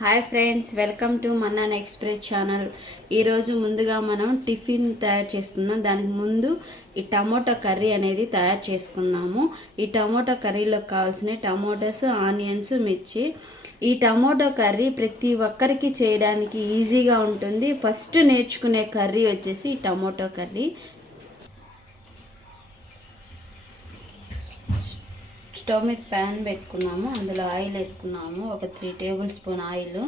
Hi friends, welcome to Mannan express channel. ఈరోజు ముందుగా మనం టిఫిన్ తయారు చేసుకున్నాం. దానికి ముందు ఈ టమోటా కర్రీ అనేది తయారు చేసుకున్నాము. ఈ టమోటా కర్రీలో కావాల్సిన టమోటాస్, ఆనియన్స్, మిర్చి. ఈ టమోటా కర్రీ ప్రతి ఒక్కరికి చేయడానికి ఈజీగా ఉంటుంది. ఫస్ట్ నేర్చుకునే కర్రీ వచ్చేసి ఈ టమోటా కర్రీ. స్టవ్ మీద ప్యాన్ పెట్టుకున్నాము. అందులో ఆయిల్ వేసుకున్నాము. ఒక 3 టేబుల్ స్పూన్ ఆయిల్.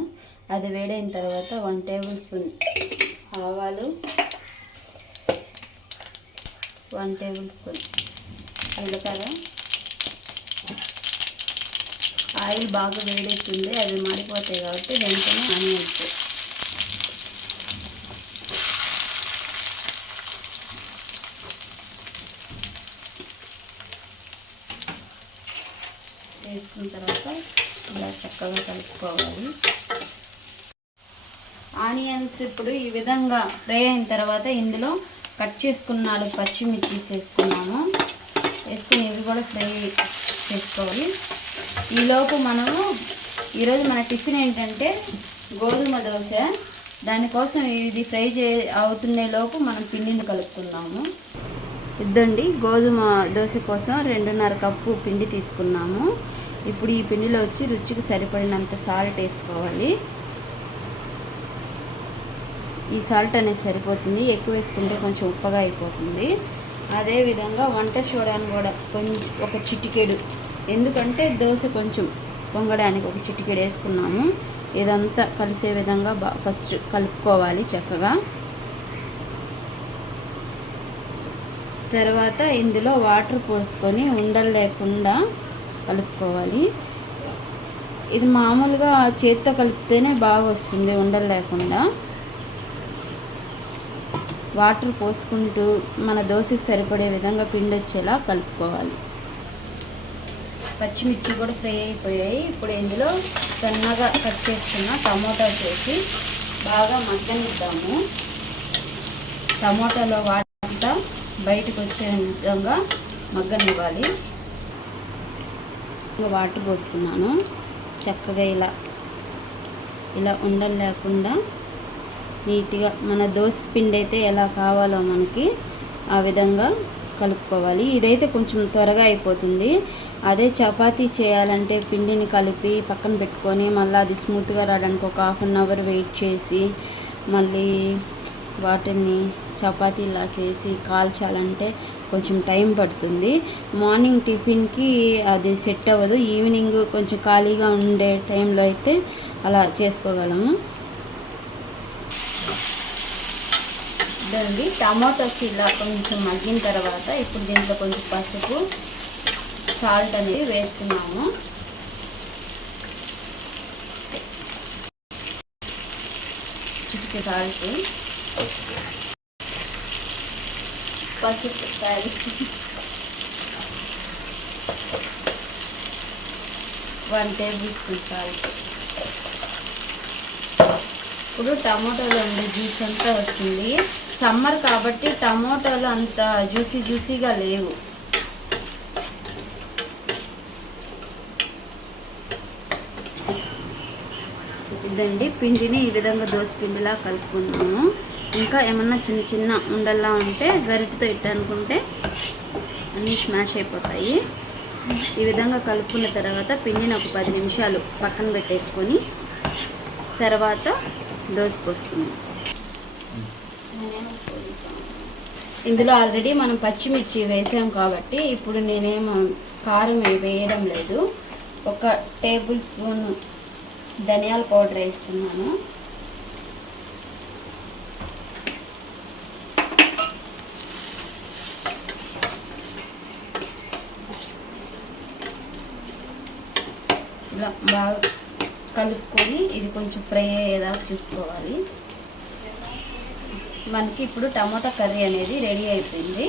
అది వేడైన తర్వాత 1 టేబుల్ స్పూన్ ఆవాలు, 1 టేబుల్ స్పూన్ జీలకర్ర. ఆయిల్ బాగా వేడెక్కింది, అవి మాడిపోతాయి కాబట్టి వెంటనే ఆనియన్స్ వేసుకున్న తర్వాత ఇలా చక్కగా కలుపుకోవాలి. ఆనియన్స్ ఇప్పుడు ఈ విధంగా ఫ్రై అయిన తర్వాత ఇందులో కట్ చేసుకున్న 4 పచ్చిమిర్చి వేసుకున్నాము. వేసుకుని ఇవి కూడా ఫ్రై చేసుకోవాలి. ఈలోపు మనము ఈరోజు మన టిఫిన్ ఏంటంటే గోధుమ దోశ. దానికోసం ఇది ఫ్రై అవుతుండే లోపు మనం పిండిని కలుపుకుందాము. ఇద్దండి, గోధుమ దోశ కోసం 2.5 కప్పు పిండి తీసుకున్నాము. ఇప్పుడు ఈ పిండిలో వచ్చి రుచికి సరిపడినంత సాల్ట్ వేసుకోవాలి. ఈ సాల్ట్ అనేది సరిపోతుంది, ఎక్కువ వేసుకుంటే కొంచెం ఉప్పగా అయిపోతుంది. అదేవిధంగా వంట సోడాను కూడా ఒక చిటికెడు, ఎందుకంటే దోశ కొంచెం పొంగడానికి ఒక చిటికెడు వేసుకున్నాము. ఇదంతా కలిసే విధంగా ఫస్ట్ కలుపుకోవాలి చక్కగా. తర్వాత ఇందులో వాటర్ పోసుకొని ఉండలు లేకుండా కలుపుకోవాలి. ఇది మామూలుగా చేత్తో కలిపితేనే బాగా వస్తుంది, ఉండలు లేకుండా. వాటర్ పోసుకుంటూ మన దోశకి సరిపడే విధంగా పిండి వచ్చేలా కలుపుకోవాలి. పచ్చిమిర్చి కూడా ఫ్రై అయిపోయాయి. ఇప్పుడు ఇందులో సన్నగా కట్ చేసుకున్న టమోటాస్ వేసి బాగా మగ్గనిద్దాము. టమోటాలో వాటర్ బయటకు వచ్చే విధంగా మగ్గనివ్వాలి. వాటర్ పోసుకున్నాను. చక్కగా ఇలా ఉండలు లేకుండా నీట్గా మన దోశ పిండి అయితే ఎలా కావాలో మనకి ఆ విధంగా కలుపుకోవాలి. ఇదైతే కొంచెం త్వరగా అయిపోతుంది. అదే చపాతీ చేయాలంటే పిండిని కలిపి పక్కన పెట్టుకొని మళ్ళీ అది స్మూత్గా రావడానికి ఒక 1/2 అవర్ వెయిట్ చేసి మళ్ళీ వాటిని చపాతీలా చేసి కాల్చాలంటే కొంచెం టైం పడుతుంది. మార్నింగ్ టిఫిన్కి అది సెట్ అవ్వదు. ఈవినింగ్ కొంచెం ఖాళీగా ఉండే టైంలో అయితే అలా చేసుకోగలము. ఇదండి, టమాటోస్ ఇలా కొంచెం మగ్గిన తర్వాత ఇప్పుడు దీంట్లో కొంచెం పసుపు, సాల్ట్ అనేది వేస్తున్నాము. చిటికెడు సాల్ట్, పసుపు, 1 టేబుల్ స్పూన్ సాల్ట్. ఇప్పుడు టమోటాలో ఉండే జ్యూస్ అంతా వస్తుంది. సమ్మర్ కాబట్టి టమోటాలు అంత జ్యూసీగా లేవు. ఇదండి, పిండిని ఈ విధంగా దోశ పిండిలా కలుపుకుందాము. ఇంకా ఏమన్నా చిన్న చిన్న ఉండల్లా ఉంటే గరిటెతో ఇట్టనుకుంటే అన్నీ స్మాష్ అయిపోతాయి. ఈ విధంగా కలుపుకున్న తర్వాత పిండిని ఒక 10 నిమిషాలు పక్కన పెట్టేసుకొని తర్వాత దోశ పోసుకుందాం. ఇందులో ఆల్రెడీ మనం పచ్చిమిర్చి వేసాం కాబట్టి ఇప్పుడు నేనేమో కారం వేయడం లేదు. 1 టేబుల్ స్పూన్ ధనియాల పౌడర్ వేస్తున్నాను. ఇలా బాగా కలుపుకొని ఇది కొంచెం ఫ్రై అయ్యేదాకా చూసుకోవాలి. మనకి ఇప్పుడు టమాటా కర్రీ అనేది రెడీ అయిపోయింది.